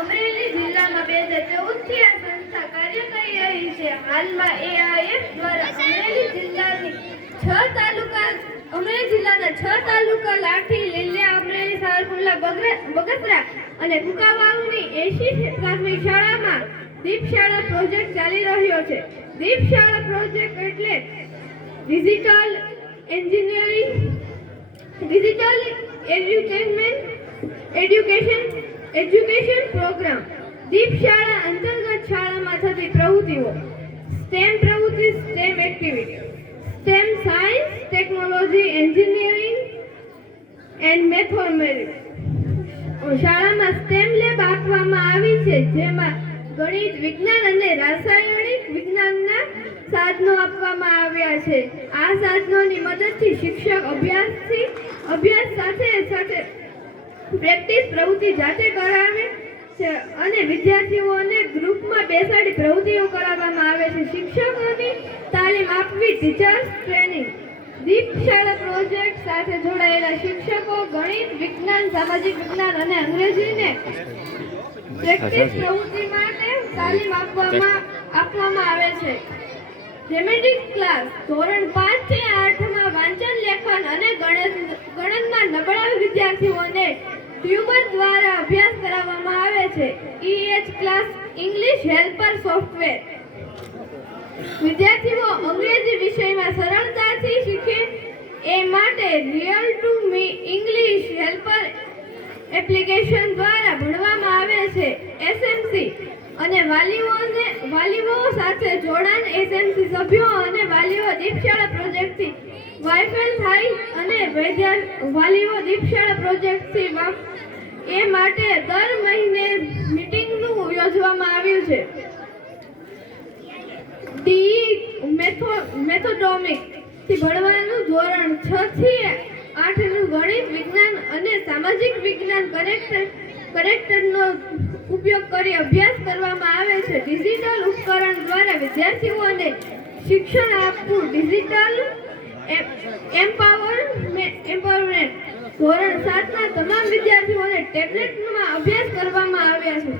અમરેલી જિલ્લામાં 2014 થી આ સંસ્થા કાર્ય કરી રહી છે. હાલમાં AIF દ્વારા અમરેલી જિલ્લાના 6 તાલુકા લાઠી, લીલિયા, અમરેલી, સાવરકુંડલા, બગસરા અને કુંકાવાવની 80 પ્રાથમિક શાળામાં દીપશાળા પ્રોજેક્ટ ચાલી રહ્યો છે. દીપશાળા પ્રોજેક્ટ એટલે digital engineering, digital education programme. Deepshala અંતર્ગત શાળામાં થતી પ્રવૃત્તિઓ: STEM પ્રવૃત્તિ, STEM activity, STEM science, technology, engineering and mathematics. શાળામાં STEM લેબ આપવામાં આવી છે, જેમાં ગણિત, વિજ્ઞાન અને રાસાયણિક વિજ્ઞાનના સાધનો આપવામાં આવ્યા છે. આ સાધનોની મદદથી શિક્ષક અભ્યાસ સાથે પ્રેક્ટિસ પ્રવૃત્તિ જાતે કરાવે છે અને વિદ્યાર્થીઓને ગ્રુપમાં બેસાડી પ્રવૃત્તિઓ કરાવવામાં આવે છે. શિક્ષકોની તાલીમ આપવી, ટીચર્સ ટ્રેનિંગ. દીપશાળા પ્રોજેક્ટ સાથે જોડાયેલા શિક્ષકો ગણિત, વિજ્ઞાન, સામાજિક વિજ્ઞાન અને અંગ્રેજીને પ્રેક્ટિસ પ્રવૃત્તિ માટે તાલીમ આપવામાં આવે છે. થેમેટિક ક્લાસ ધોરણ 5 થી 8 માં વાંચન, લેખન અને ગણનના નબળા વિદ્યાર્થીઓને ટ્યુબર દ્વારા અભ્યાસ કરાવવામાં આવે છે. EH class English helper software. વિદ્યાર્થીઓ અંગ્રેજી વિષયમાં સરળતાથી શીખે એ માટે real to me English helper application દ્વારા ભણવામાં આવે છે. SMC અને વાલીઓ સાથે જોડાણ. SMC સભ્યો અને વાલીઓ દીપશાળા પ્રોજેક્ટથી વાકેફ થાય અને વાલીઓ દીપશાળા પ્રોજેક્ટથી એ માટે દર મહિને મીટિંગનું યોજવામાં આવ્યું છે. મેથોડોમિક થી ભણવાનું. ધોરણ 6 થી 8 નું ગણિત, વિજ્ઞાન અને સામાજિક વિજ્ઞાન કરેક્ટરનો ઉપયોગ કરી અભ્યાસ કરવામાં આવે છે. ડિજિટલ ઉપકરણ દ્વારા વિદ્યાર્થીઓને શિક્ષણ આપવું. Digital empowerment. ધોરણ 7 ના તમામ વિદ્યાર્થીઓને ટેબ્લેટમાં અભ્યાસ કરવામાં આવ્યા છે.